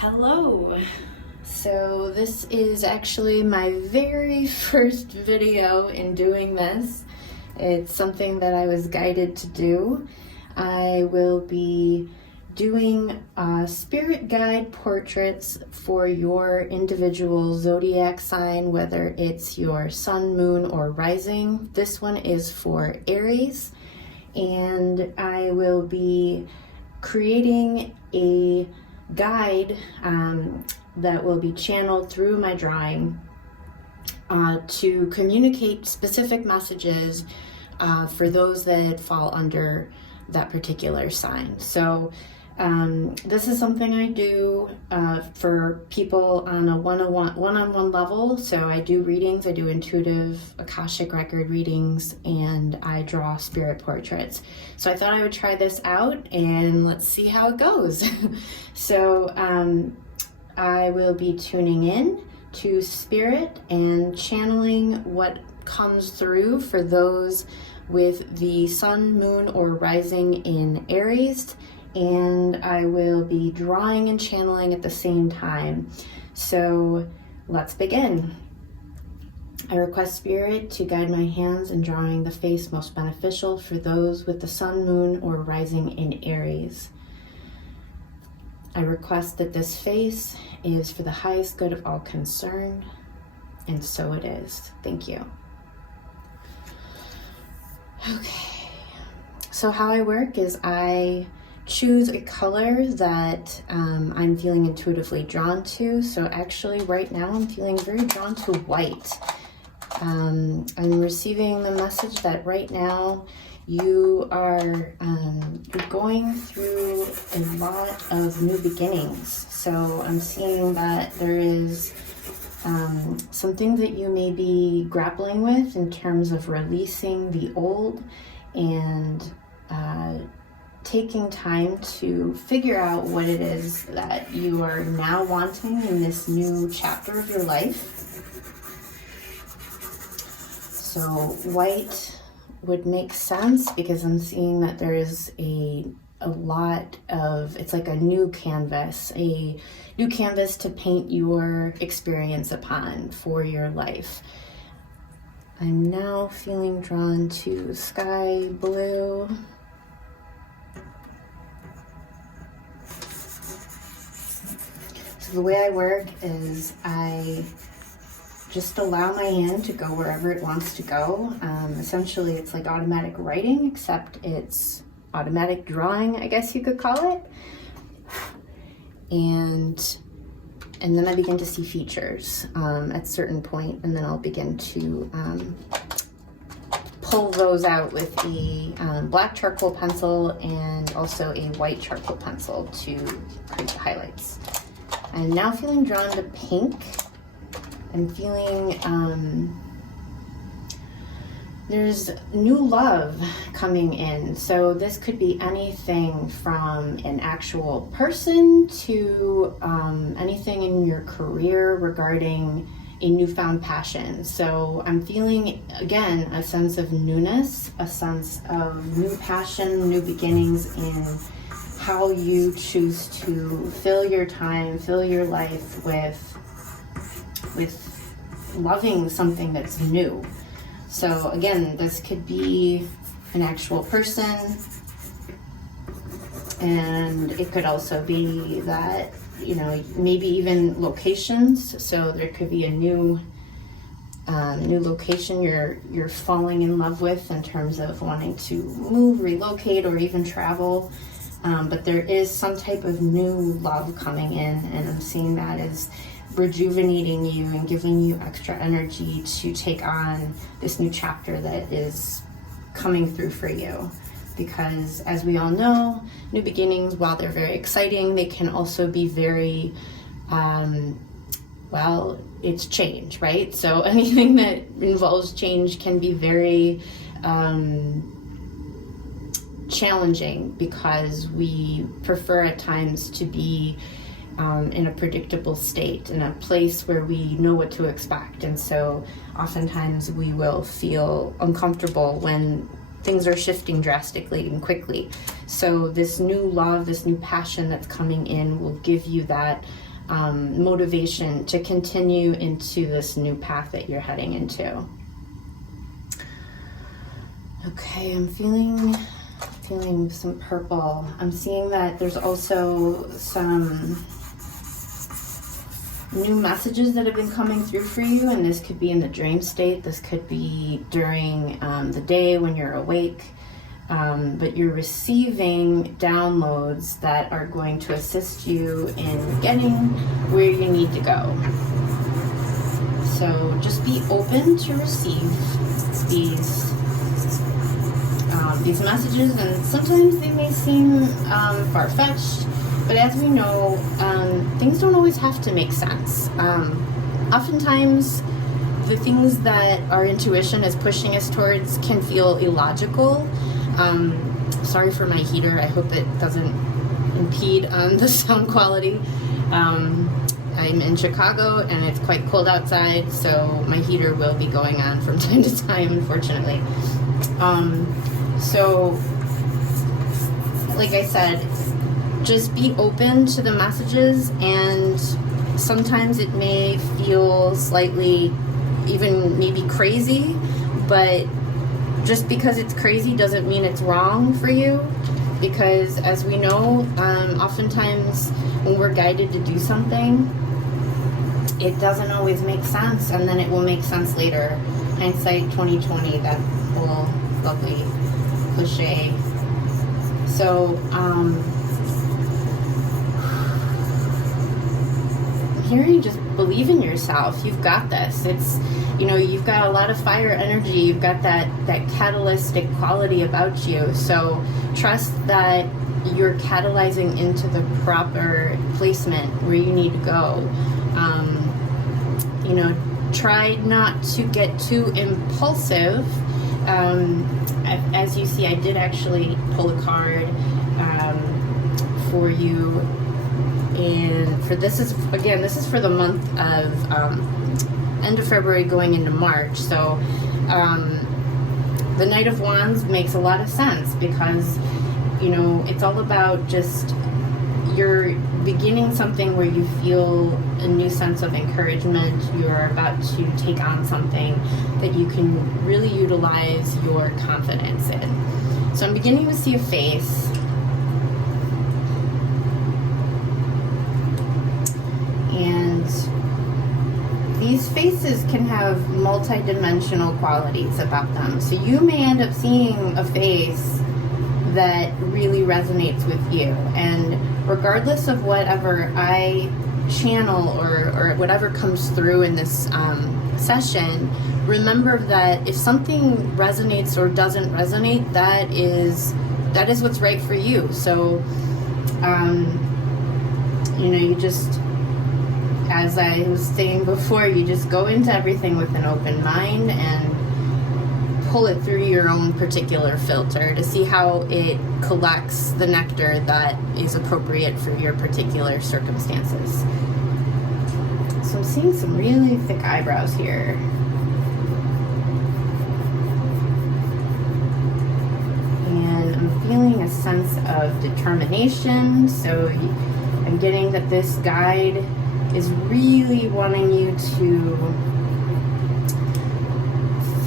Hello. So this is actually my very first video in doing this. It's something that I was guided to do. I will be doing spirit guide portraits for your individual zodiac sign, whether it's your sun, moon, or rising. This one is for Aries, and I will be creating a guide that will be channeled through my drawing to communicate specific messages for those that fall under that particular sign. So this is something I do for people on a one-on-one level. So I do readings, I do intuitive Akashic Record readings, and I draw spirit portraits. So I thought I would try this out and let's see how it goes. So I will be tuning in to spirit and channeling what comes through for those with the sun, moon, or rising in Aries. And I will be drawing and channeling at the same time. So let's begin. I request spirit to guide my hands in drawing the face most beneficial for those with the sun, moon, or rising in Aries. I request that this face is for the highest good of all concerned, and so it is. Thank you. Okay, so how I work is I choose a color that I'm feeling intuitively drawn to. So actually right now I'm feeling very drawn to white. I'm receiving the message that right now you are you're going through a lot of new beginnings. So I'm seeing that there is something that you may be grappling with in terms of releasing the old and taking time to figure out what it is that you are now wanting in this new chapter of your life. So white would make sense because I'm seeing that there is a lot of, it's like a new canvas to paint your experience upon for your life. I'm now feeling drawn to sky blue. So the way I work is I just allow my hand to go wherever it wants to go. Essentially, it's like automatic writing, except it's automatic drawing, I guess you could call it. And then I begin to see features at a certain point, and then I'll begin to pull those out with a black charcoal pencil and also a white charcoal pencil to create the highlights. I'm now feeling drawn to pink. I'm feeling there's new love coming in. So this could be anything from an actual person to anything in your career regarding a newfound passion. So I'm feeling, again, a sense of newness, a sense of new passion, new beginnings in how you choose to fill your time, fill your life with loving something that's new. So again, this could be an actual person, and it could also be that, you know, maybe even locations. So there could be a new location you're falling in love with in terms of wanting to move, relocate, or even travel. But there is some type of new love coming in, and I'm seeing that as rejuvenating you and giving you extra energy to take on this new chapter that is coming through for you. Because as we all know, new beginnings, while they're very exciting, they can also be very, well, it's change, right? So anything that involves change can be very challenging because we prefer at times to be in a predictable state, in a place where we know what to expect. And so oftentimes we will feel uncomfortable when things are shifting drastically and quickly. So this new love, this new passion that's coming in will give you that motivation to continue into this new path that you're heading into. Okay, I'm feeling some purple. I'm seeing that there's also some new messages that have been coming through for you, and this could be in the dream state, this could be during the day when you're awake, but you're receiving downloads that are going to assist you in getting where you need to go. So just be open to receive these messages, and sometimes they may seem far-fetched, but as we know, things don't always have to make sense. Oftentimes, the things that our intuition is pushing us towards can feel illogical. Sorry for my heater. I hope it doesn't impede on the sound quality. I'm in Chicago and it's quite cold outside, so my heater will be going on from time to time, unfortunately. So, like I said, just be open to the messages, and sometimes it may feel slightly, even maybe crazy, but just because it's crazy doesn't mean it's wrong for you, because as we know, oftentimes when we're guided to do something, it doesn't always make sense, and then it will make sense later. Hindsight 2020, that whole lovely cliche. So, I'm hearing just believe in yourself. You've got this. It's, you've got a lot of fire energy. You've got that catalytic quality about you. So trust that you're catalyzing into the proper placement where you need to go. Try not to get too impulsive. As you see, I did actually pull a card for you. And this is for the month of end of February going into March. So the Knight of Wands makes a lot of sense, because it's all about just you're beginning something where you feel a new sense of encouragement. You're about to take on something that you can really utilize your confidence in. So I'm beginning to see a face. And these faces can have multi-dimensional qualities about them. So you may end up seeing a face that really resonates with you. And regardless of whatever I channel or whatever comes through in this session, remember that if something resonates or doesn't resonate, that is what's right for you. So, you just, as I was saying before, you just go into everything with an open mind and pull it through your own particular filter to see how it collects the nectar that is appropriate for your particular circumstances. So I'm seeing some really thick eyebrows here. And I'm feeling a sense of determination. So I'm getting that this guide is really wanting you to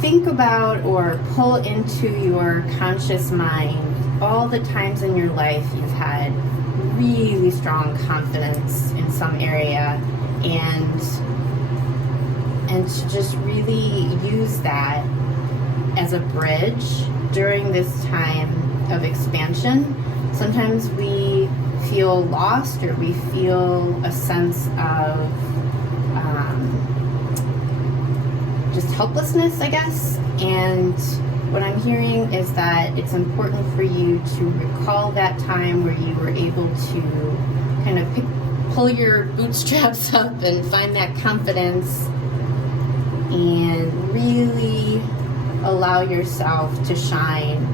think about or pull into your conscious mind all the times in your life you've had really strong confidence in some area, and to just really use that as a bridge during this time of expansion. Sometimes we feel lost, or we feel a sense of just helplessness, I guess. And what I'm hearing is that it's important for you to recall that time where you were able to kind of pull your bootstraps up and find that confidence and really allow yourself to shine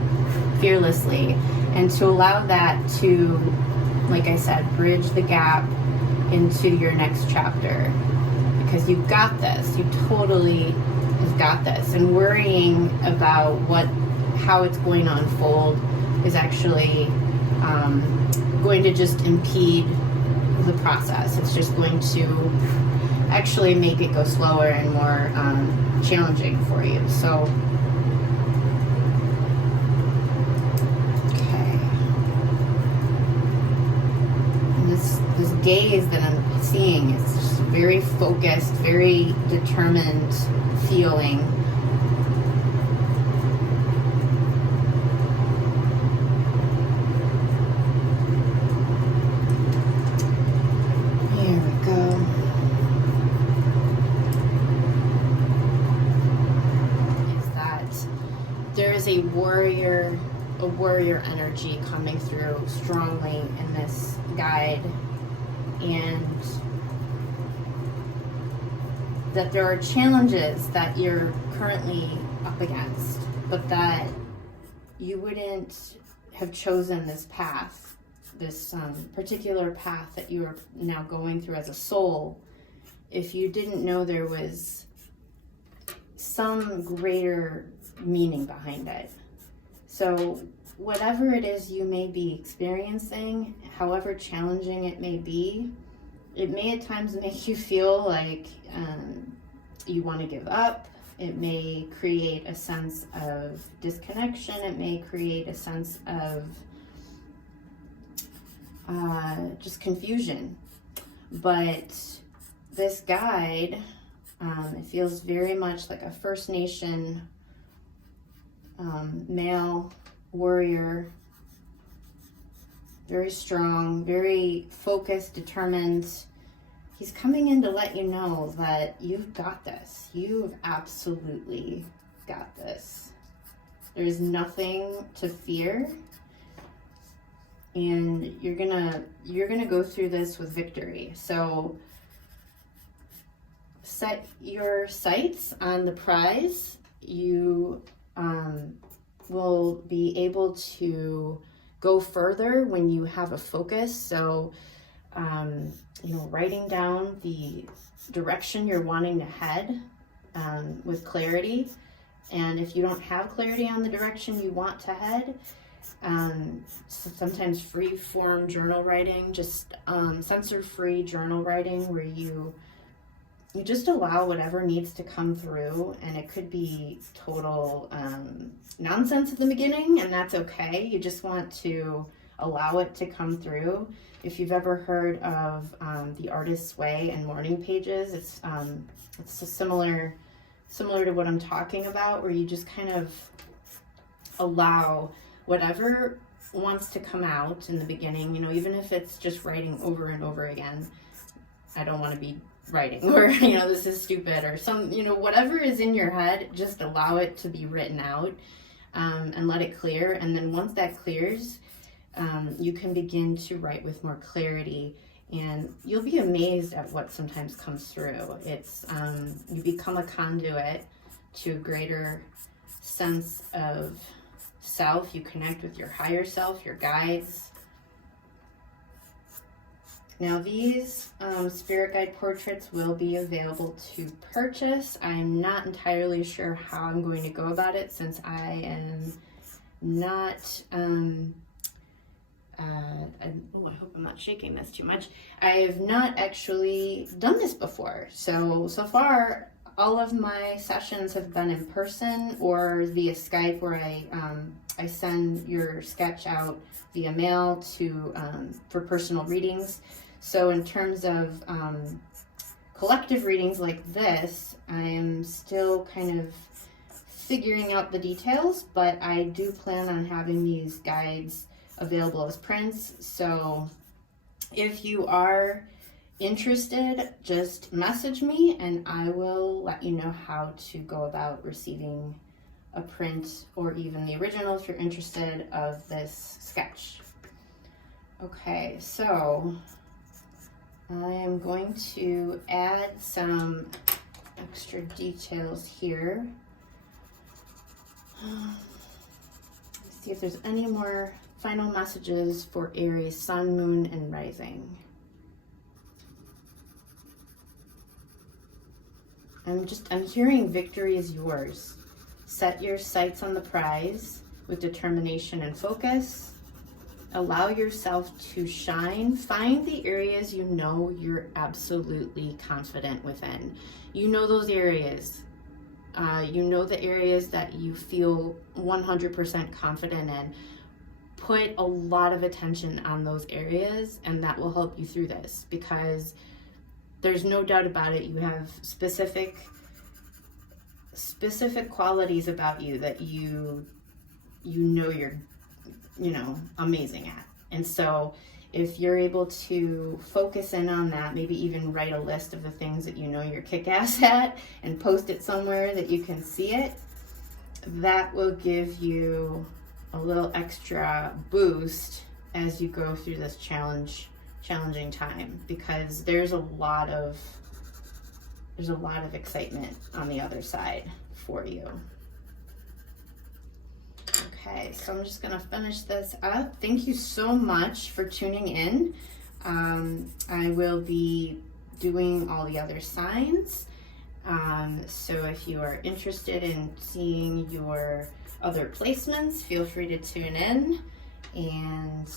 fearlessly, and to allow that to, like I said, bridge the gap into your next chapter, because you've got this. You totally have got this, and worrying about how it's going to unfold is actually going to just impede the process. It's just going to actually make it go slower and more challenging for you. So, okay. And this gaze that I'm seeing is just very focused, very determined feeling. There is a warrior energy coming through strongly in this guide, and that there are challenges that you're currently up against, but that you wouldn't have chosen this path, this particular path that you are now going through as a soul, if you didn't know there was some greater meaning behind it. So whatever it is you may be experiencing, however challenging it may be, it may at times make you feel like you want to give up. It may create a sense of disconnection. It may create a sense of just confusion. But this guide, it feels very much like a First Nation male warrior, very strong, very focused, determined. He's coming in to let you know that you've got this. You've absolutely got this. There's nothing to fear, and you're gonna go through this with victory. So set your sights on the prize. You will be able to go further when you have a focus. So, writing down the direction you're wanting to head with clarity. And if you don't have clarity on the direction you want to head, sometimes free form journal writing, just censor-free journal writing, where you just allow whatever needs to come through, and it could be total nonsense at the beginning, and that's okay. You just want to allow it to come through. If you've ever heard of The Artist's Way and morning pages, it's similar to what I'm talking about, where you just kind of allow whatever wants to come out in the beginning, even if it's just writing over and over again. I don't want to be writing, or this is stupid, or whatever is in your head, just allow it to be written out, and let it clear. And then once that clears, you can begin to write with more clarity, and you'll be amazed at what sometimes comes through. It's you become a conduit to a greater sense of self. You connect with your higher self, your guides. Now these spirit guide portraits will be available to purchase. I'm not entirely sure how I'm going to go about it, since I am not, I hope I'm not shaking this too much. I have not actually done this before. So far, all of my sessions have been in person or via Skype, where I send your sketch out via mail to for personal readings. So in terms of collective readings like this, I am still kind of figuring out the details, but I do plan on having these guides available as prints. So if you are interested, just message me and I will let you know how to go about receiving a print, or even the original if you're interested, of this sketch. Okay, so I am going to add some extra details here. Let's see if there's any more final messages for Aries, Sun, Moon, and Rising. I'm hearing victory is yours. Set your sights on the prize with determination and focus. Allow yourself to shine. Find the areas you know you're absolutely confident within. You know those areas. You know the areas that you feel 100% confident in. Put a lot of attention on those areas, and that will help you through this, because there's no doubt about it. You have specific qualities about you that you know you're amazing at. And so if you're able to focus in on that, maybe even write a list of the things that you know you're kick-ass at and post it somewhere that you can see it, that will give you a little extra boost as you go through this challenging time, because there's a lot of excitement on the other side for you. Okay, so I'm just gonna finish this up. Thank you so much for tuning in. I will be doing all the other signs. So if you are interested in seeing your other placements, feel free to tune in. And